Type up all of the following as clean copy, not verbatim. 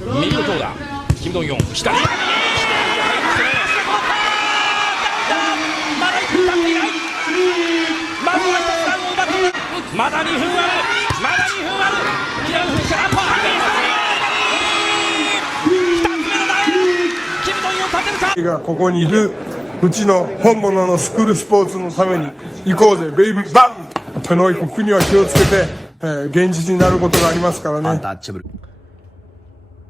右どうだ金ドンヨン左まだ1分経っていないまずは1つダウンを奪ってまだ2分あるまだ2分ある平野選手アッパーハンディ2つ目のダウン金ドンヨン立てるかがここにいるうちの本物のスクールスポーツのために行こうぜベイビーバン手の国には気をつけて、現実になることがありますからね。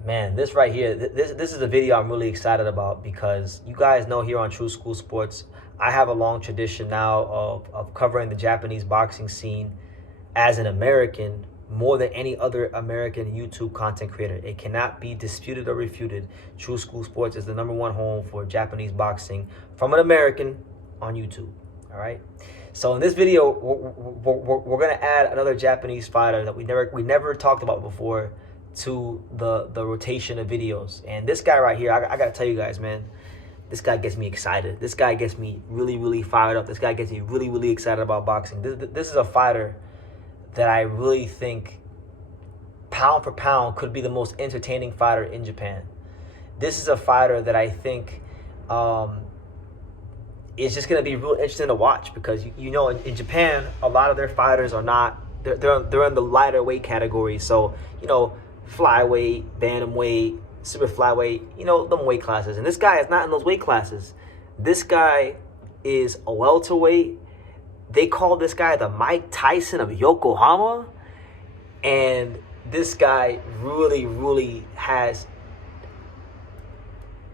Man, this right here, this is a video I'm really excited about because you guys know here on True School Sports, I have a long tradition now of covering the Japanese boxing scene as an American more than any other American YouTube content creator. It cannot be disputed or refuted. True School Sports is the #1 home for Japanese boxing from an American on YouTube. All right. So in this video, we're gonna add another Japanese fighter that we never talked about before to the rotation of videos. And this guy right here, I gotta tell you guys, man, this guy gets me excited. This guy gets me really fired up. This guy gets me really excited about boxing. This is a fighter that I really think, pound for pound, could be the most entertaining fighter in Japan. This is a fighter that I think is just going to be real interesting to watch because, you know, in Japan, a lot of their fighters are not, they're in the lighter weight category. So, you know, flyweight, bantamweight, super flyweight, you know, them weight classes. And this guy is not in those weight classes. This guy is a welterweight. They call this guy the Mike Tyson of Yokohama. And this guy really has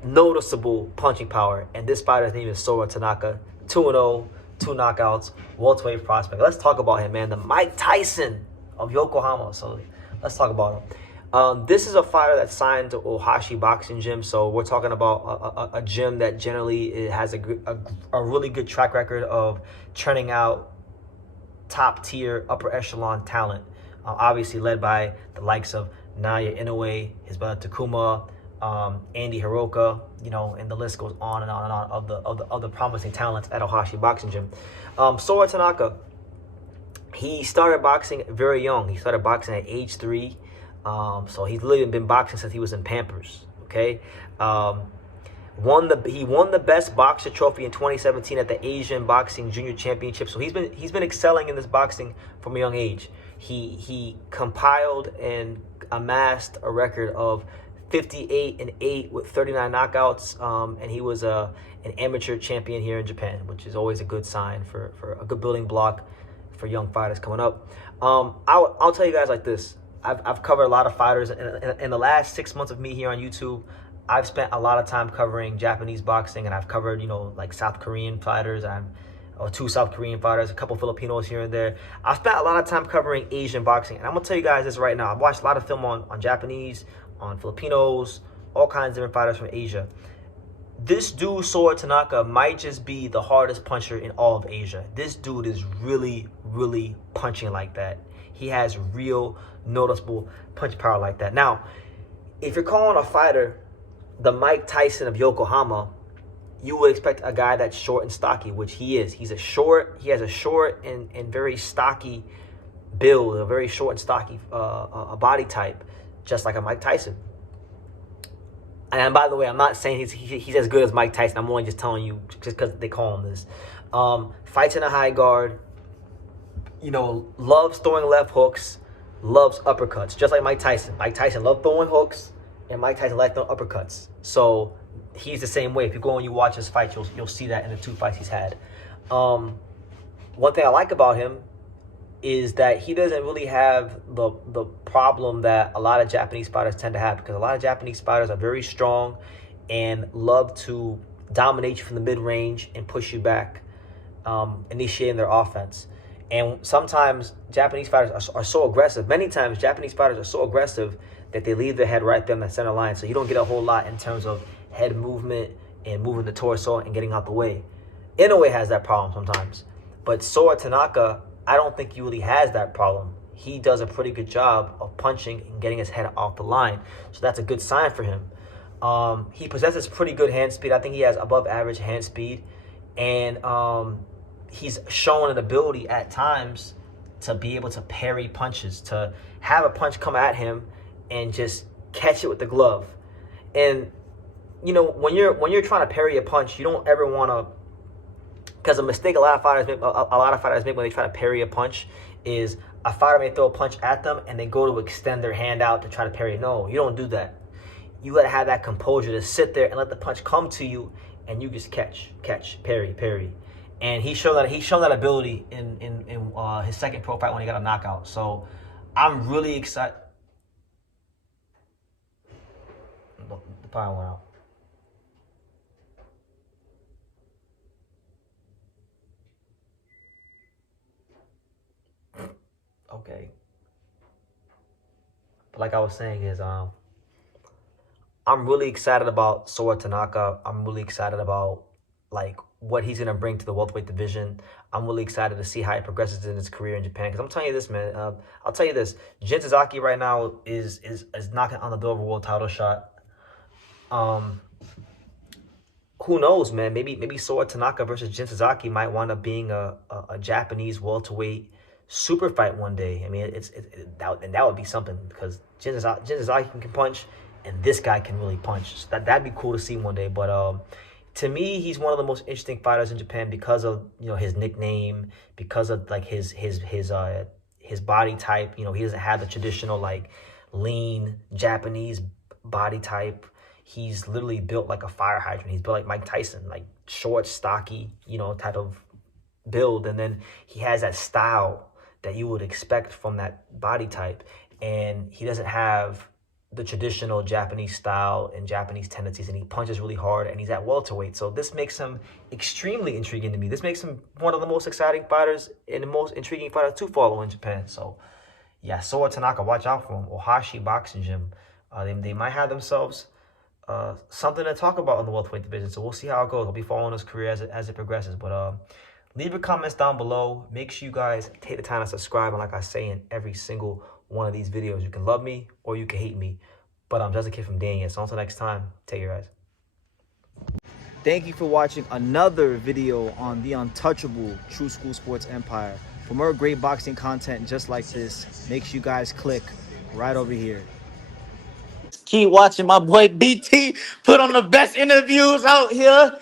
noticeable punching power. And this fighter's name is Sora Tanaka. 2-0, 2 knockouts, welterweight prospect. Let's talk about him, man. The Mike Tyson of Yokohama. So let's talk about him. This is a fighter that's signed to Ohashi Boxing Gym. So we're talking about a gym that generally has a really good track record of churning out top tier, upper echelon talent. Obviously led by the likes of Naoya Inoue, his brother Takuma, Andy Hiroka, you know, and the list goes on and on of the promising talents at Ohashi Boxing Gym. Sora Tanaka, he started boxing very young. He started boxing at age 3. So he's literally been boxing since he was in Pampers. Okay, he won the best boxer trophy in 2017 at the Asian Boxing Junior Championship. So he's been excelling in this boxing from a young age. He compiled and amassed a record of 58-8 with 39 knockouts, and he was an amateur champion here in Japan, which is always a good sign for a good building block for young fighters coming up. I'll tell you guys like this. I've covered a lot of fighters. In the last 6 months of me here on YouTube, I've spent a lot of time covering Japanese boxing, and I've covered, you know, like South Korean fighters, or 2 South Korean fighters, a couple Filipinos here and there. I've spent a lot of time covering Asian boxing, and I'm gonna tell you guys this right now. I've watched a lot of film on Japanese, on Filipinos, all kinds of different fighters from Asia. This dude, Sora Tanaka, might just be the hardest puncher in all of Asia. This dude is really punching like that. He has real noticeable punch power like that. Now, if you're calling a fighter the Mike Tyson of Yokohama, you would expect a guy that's short and stocky, which he is. He has a short and very stocky build, a very short and stocky a body type, just like a Mike Tyson. And by the way, I'm not saying he's as good as Mike Tyson. I'm only just telling you just because they call him this. Fights in a high guard, you know, loves throwing left hooks, loves uppercuts, just like Mike Tyson. Mike Tyson loved throwing hooks, and Mike Tyson liked throwing uppercuts. So he's the same way. If you go and you watch his fights, you'll see that in the 2 fights he's had. One thing I like about him is that he doesn't really have the problem that a lot of Japanese fighters tend to have, because a lot of Japanese fighters are very strong and love to dominate you from the mid-range and push you back, initiating their offense. And sometimes Japanese fighters are so aggressive. Many times Japanese fighters are so aggressive that they leave their head right there in the center line. So you don't get a whole lot in terms of head movement and moving the torso and getting out the way. Inoue has that problem sometimes. But Sora Tanaka, I don't think he really has that problem. He does a pretty good job of punching and getting his head off the line. So that's a good sign for him. He possesses pretty good hand speed. I think he has above average hand speed. And he's shown an ability at times to be able to parry punches, to have a punch come at him and just catch it with the glove. And you know, when you're trying to parry a punch, you don't ever want to, because a mistake a lot of fighters make when they try to parry a punch is a fighter may throw a punch at them and they go to extend their hand out to try to parry. No, you don't do that. You gotta have that composure to sit there and let the punch come to you, and you just catch, parry. And he showed that ability in his second pro fight when he got a knockout. So I'm really excited. The power went out. Okay. But like I was saying is I'm really excited about Sora Tanaka. I'm really excited about like what he's gonna bring to the welterweight division. I'm really excited to see how he progresses in his career in Japan. Because I'm telling you this, man. I'll tell you this: Jin Tazaki right now is knocking on the door of a world title shot. Who knows, man? Maybe Sora Tanaka versus Jin Tazaki might wind up being a Japanese welterweight super fight one day. I mean, that would be something, because Jin Tazaki can punch, and this guy can really punch. So that'd be cool to see one day. But to me, he's one of the most interesting fighters in Japan because of, you know, his nickname, because of like his body type. You know, he doesn't have the traditional like lean Japanese body type. He's literally built like a fire hydrant. He's built like Mike Tyson, like short, stocky, you know, type of build. And then he has that style that you would expect from that body type. And he doesn't have the traditional Japanese style and Japanese tendencies, and he punches really hard, and he's at welterweight. So this makes him extremely intriguing to me. This makes him one of the most exciting fighters and the most intriguing fighter to follow in Japan. So yeah, Sora Tanaka, watch out for him. Ohashi Boxing Gym. They might have themselves something to talk about in the welterweight division. So we'll see how it goes. I'll be following his career as it progresses. But leave your comments down below. Make sure you guys take the time to subscribe. And like I say in every single one of these videos, you can love me or you can hate me. But I'm just a kid from Daniel. So until next time, take care, guys. Thank you for watching another video on the untouchable True School Sports Empire. For more great boxing content just like this, make sure you guys click right over here. Keep watching my boy BT put on the best interviews out here.